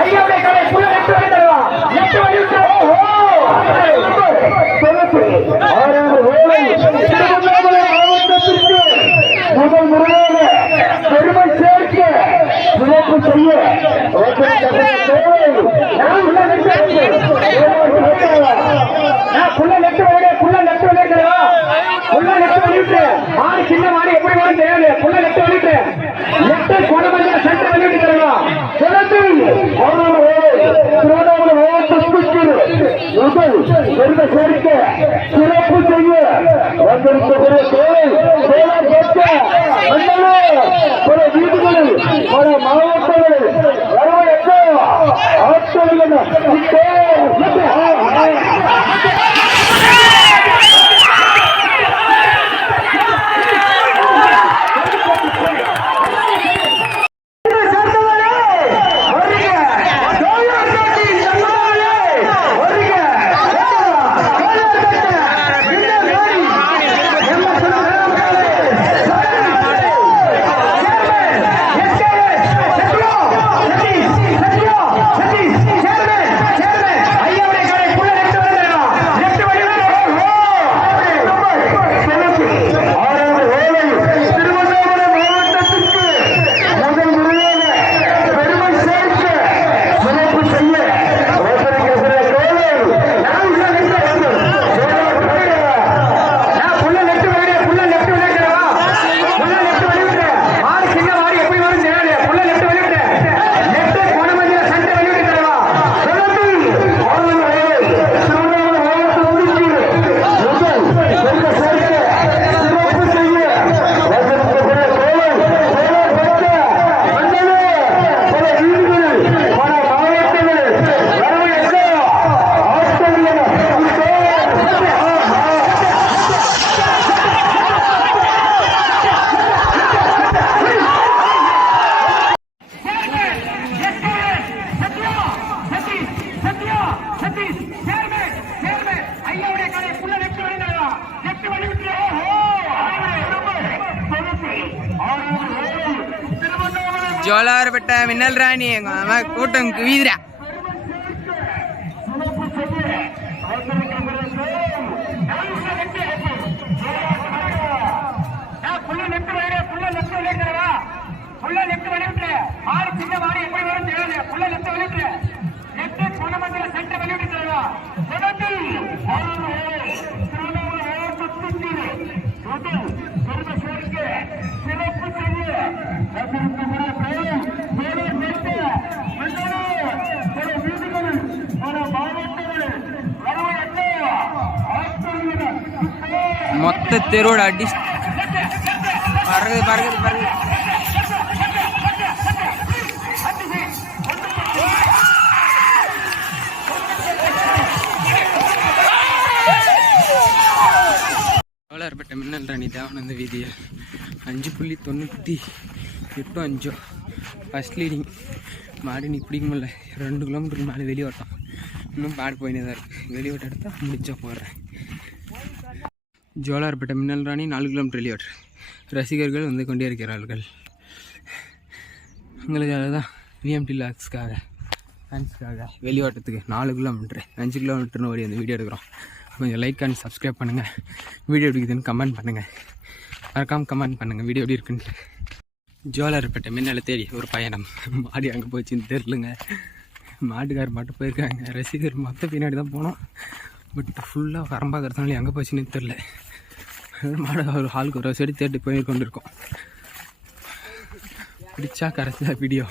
ஐயாவுடைய கடை புள்ள எட்டு வழி தருவா எட்டு வழி விட்டுருவா. ஆறாவது மக்கள் பெருமை சேர்க்க சிறப்பு செய்ய. வந்திருக்கக்கூடிய தேவை தேவை கேட்க பல வீடுகளில் பல மாவட்டங்களில் வரவழைக்க ஆட்களில் ஆறாவது வேலை திருவண்ணாமலை மாவட்டத்திற்கு முதல் முறையாக பெருமை சேர்க்க சிறப்பு செய்ய வந்திருக்கிற தோழர் நான் உள்ள நின்று வந்து நான் புள்ள நெட்டு வழி புள்ள நெட்டு விளையாடுறா புள்ள நெட்டு வழிவிட்டு மாடு சின்ன மாடு எப்படி வரும் தெரியாது புள்ள நெட்டு வழிவிட்டு நெட்டு குணமஞ்சில சண்டை வழிவிட்டு தரவா தொடர்ந்து ஆறாவது வேலை திருவண்ணாமலை மாவட்டத்திற்கு முதல் பெருமை சேர்க்க சிறப்பு செய்ய வந்திருக்கிற தோழர் தோழர் பெற்ற மன்னனே பல வீடுகளில் பல மாவட்டங்களில் வரவேற்க ஆஸ்திரேலியா ஜோலார்பட்ட மின்னல் ராணி எங்க அம்மா கூட்டம் குவிதுரா புள்ள நெட்டு வழி புள்ள நெட்டு வழிக்கிறவா புள்ள நெட்டு வழிவிட்டு மாடு சின்ன மாடு எப்படி வரும் தெரியாது புள்ள நெட்டு வழிவிட்டு நெட்டு குணமந்திர சென்டர் வழிவிட்டுறவா தொடர்ந்து ஆறாவது வேலை திருவண்ணாமலை மாவட்டத்திற்கு முதல் பெருமை சேர்க்க சிறப்பு செய்ய வந்திருக்கிற பெயர் வேலை சேர்க்க மன்னரே, பல வீடுகளில் பல மாவட்டங்களில் வரவழைக்க ஆஸ்திரேலியா மொத்த தெருவோட அடி பறகுது பறகுது பறகுது ஜோலார்பட்ட மின்னல் ராணி தேவானந்த வீதியில் அஞ்சு புள்ளி தொண்ணூற்றி எட்டு அஞ்சோ. ஃபஸ்ட் லீடிங் மாடு நீ பிடிக்க முடியல ரெண்டு கிலோமீட்டருக்கு மேலே வெளியோட்டம். இன்னும் பாடு போயினே தான் இருக்குது வெளியோட்டம் எடுத்தால் முடிச்சா போடுறேன் ஜோலார்பேட்டை மின்னல் ராணி நாலு கிலோமீட்டர் வெளியோட்டு ரசிகர்கள் வந்து கொண்டே இருக்கிறார்கள். உங்களுக்கு அதுதான் விஎம்டி லாக்ஸ்க்காக ஃபேன்ஸ்க்காக வெளியோட்டத்துக்கு நாலு கிலோமீட்ரு அஞ்சு கிலோமீட்டர்னு ஓடி அந்த வீடியோ எடுக்கிறோம். கொஞ்சம் லைக் அண்ட் சப்ஸ்கிரைப் பண்ணுங்கள் வீடியோ பிடிக்குதுன்னு கமெண்ட் பண்ணுங்கள் மறக்காமல் கமெண்ட் பண்ணுங்கள் வீடியோ எப்படி இருக்குன்ட்டு ஜோலார்பேட்டை மின்னலை தேடி ஒரு பயணம். மாடி அங்கே போச்சுன்னு தெரிலுங்க மாட்டுக்கார் மட்டும் போயிருக்காங்க. ரசிகர் மொத்த பின்னாடி தான் போனோம். பட் ஃபுல்லாக வரம்பாக்கிறதுனால எங்கே போச்சுன்னு தெரில மாடை ஒரு ஹாலுக்கு ஒரு செடி தேடி போய் கொண்டிருக்கோம். பிடிச்சா கரெக்டாக வீடியோ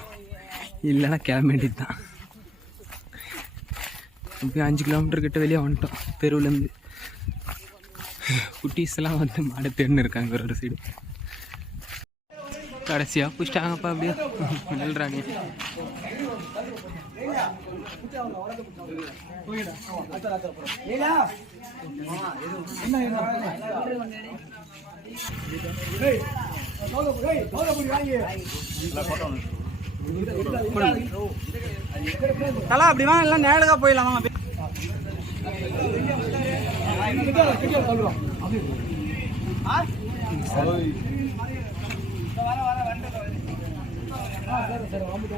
இல்லைன்னா கிளம்ப வேண்டியது தான் இப்போ அஞ்சு கிலோமீட்டர் கிட்ட வெளியே வந்துட்டோம் தெருவுலேருந்து குட்டீஸ்லாம் வந்து மாடை தேடின்னு இருக்காங்க ஒரு சைடு கடைசியாக பிடிச்சிட்டாங்கப்பா அப்படியே. ராணி தலா அப்படி வாங்க எல்லாம் நேரடியாக போயிடலாம் வாங்க. நன்குடி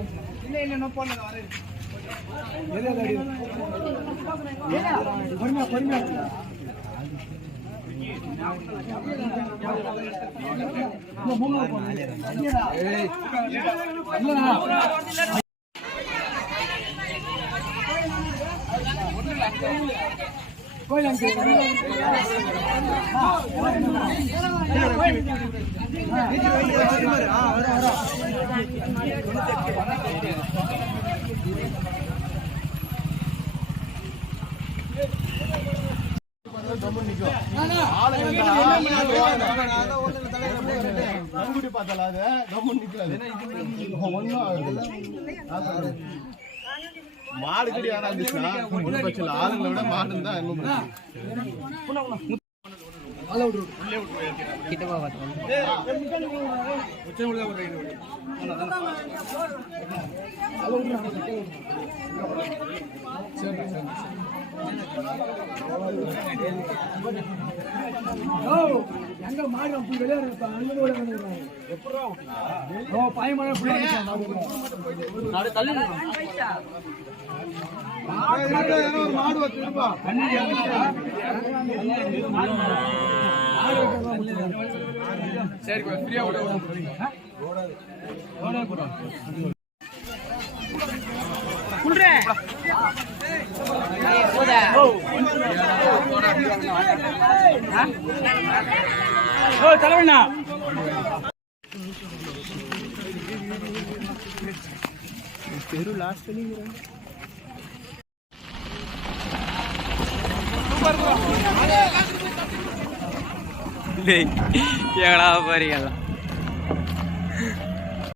பார்த்தல அது கம்மன் நிக்காது ஒன்னும் ஆகுது மாடு கடி ஆனா இருந்துச்சுன்னா ஒன்றும் ஆளுங்களை விட மாடு தான் இன்னும் பிரச்சனை. ஒரு லாஸ்ட் வச்சிருப்பா எங்கடா போறீங்களா